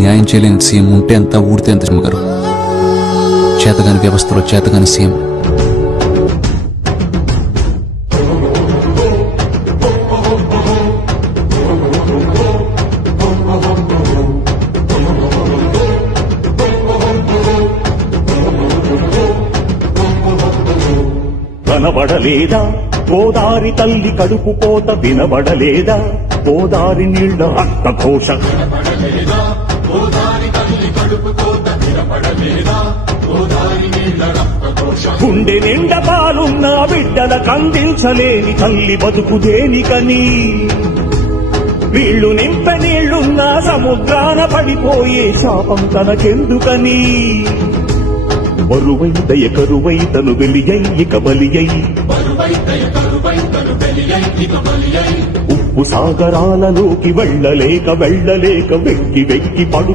న్యాయం చేయలేని సీఎం ఉంటే ఎంత ఊడితే ఎంత గారు. చేతగాని వ్యవస్థలో చేతగాని సీఎం. కనబడలేదా గోదారి తల్లి కడుపు కోత, వినబడలేదా గోదారి నీళ్ల రక్తఘోష, గుండె నిండా పాలున్న బిడ్డల కందించలేని తల్లి బతుకు దేనికని, వీళ్లు నింప నీళ్లున్న సముద్రాన పడిపోయే శాపం తనకెందుకని, బరువై దయ కరువై తను వెలియై ఇక బలియై, ఉప్పు సాగరాలలోకి వెళ్ళలేక వెళ్కి వెక్కి పడు